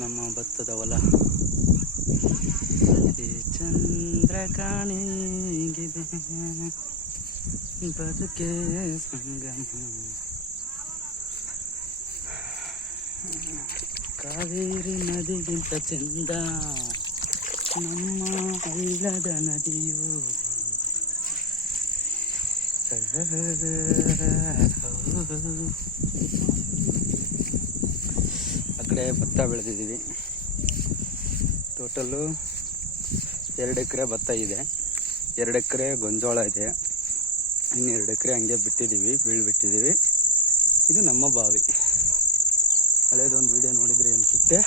ನಮ್ಮ ಭತ್ತದ ಹೊಲ. ಈ ಚಂದ್ರ ಕಾಣಿಗಿದೆ ಬದುಕೆ ಸಂಗಮ, ಕಾವೇರಿ ನದಿಗಿಂತ ಚಂದ ನಮ್ಮ ಹಳ್ಳದ ನದಿಯು. ಆ ಕಡೆ ಭತ್ತ ಬೆಳೆದಿದ್ದೀವಿ. ಟೋಟಲ್ಲು 2 ಎಕರೆ ಭತ್ತ ಇದೆ, 2 ಎಕರೆ ಗೊಂಜೋಳ ಇದೆ, ಇನ್ನು 2 ಎಕರೆ ಹಂಗೆ ಬಿಟ್ಟಿದ್ದೀವಿ, ಬೀಳ್ಬಿಟ್ಟಿದ್ದೀವಿ. ಇದು ನಮ್ಮ ಬಾವಿ. ಹಳೇದೊಂದು ವಿಡಿಯೋ ನೋಡಿದ್ರಿ ಅನಿಸುತ್ತೆ.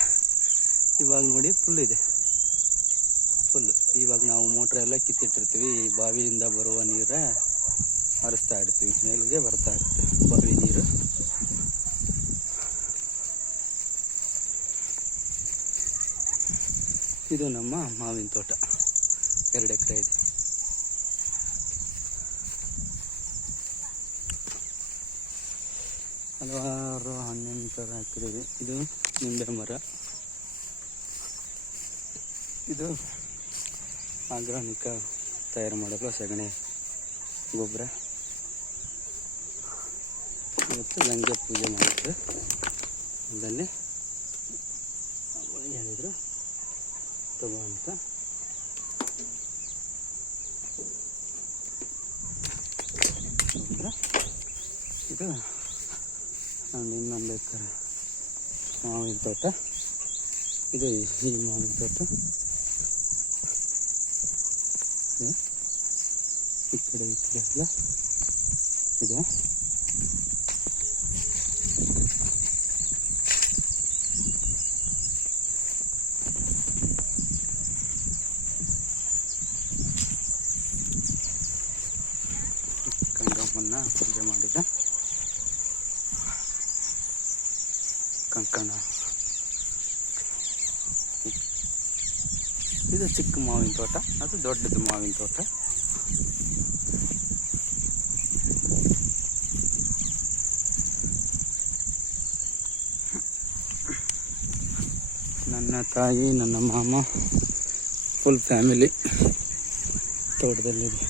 ಇವಾಗ ನೋಡಿ ಫುಲ್ ಇದೆ, ಫುಲ್ಲು. ಇವಾಗ ನಾವು ಮೋಟ್ರ್ ಎಲ್ಲ ಕಿತ್ತಿಟ್ಟಿರ್ತೀವಿ, ಈ ಬಾವಿಯಿಂದ ಬರುವ ನೀರೇ ಹರಿಸ್ತಾ ಇರ್ತೀವಿ, ಮೇಲಿಗೆ ಬರ್ತಾ ಇರುತ್ತೆ ಬಾವಿ ನೀರು. ಇದು ನಮ್ಮ ಮಾವಿನ ತೋಟ, 2 ಎಕರೆ ಇದೆ. ಹಲವಾರು ಹಣ್ಣಿನ ಥರ ಹಾಕಿದ್ದೀವಿ. ಇದು ನಿಂಬೆ ಮರ, ಇದು ಆರ್ಗಾನಿಕ ತಯಾರು ಮಾಡಲು ಸಗಣಿ ಗೊಬ್ಬರ. ಇವತ್ತು ಗಂಗೆ ಪೂಜೆ ಮಾಡಿದ್ದು ಅದನ್ನೇ ಹೇಳಿದರು ತಗೋ ಅಂತ. ಇದು ಇನ್ನೊಂದು ಎಕರೆ ಮಾವಿನ ತೋಟ. ಇದು ಈ ಮಾವಿನ ತೋಟ, ಈ ಕಡೆ ಎಲ್ಲ ಇದೆ. ಗಂಗಮ್ಮನ್ನ ಪೂಜೆ ಮಾಡಿದ ಕಂಕಣ. ಇದು ಚಿಕ್ಕ ಮಾವಿನ ತೋಟ, ಅದು ದೊಡ್ಡದು ಮಾವಿನ ತೋಟ. ನನ್ನ ತಾಯಿ, ನನ್ನ ಮಾಮ, ಫುಲ್ ಫ್ಯಾಮಿಲಿ ತೋಟದಲ್ಲಿದೆ.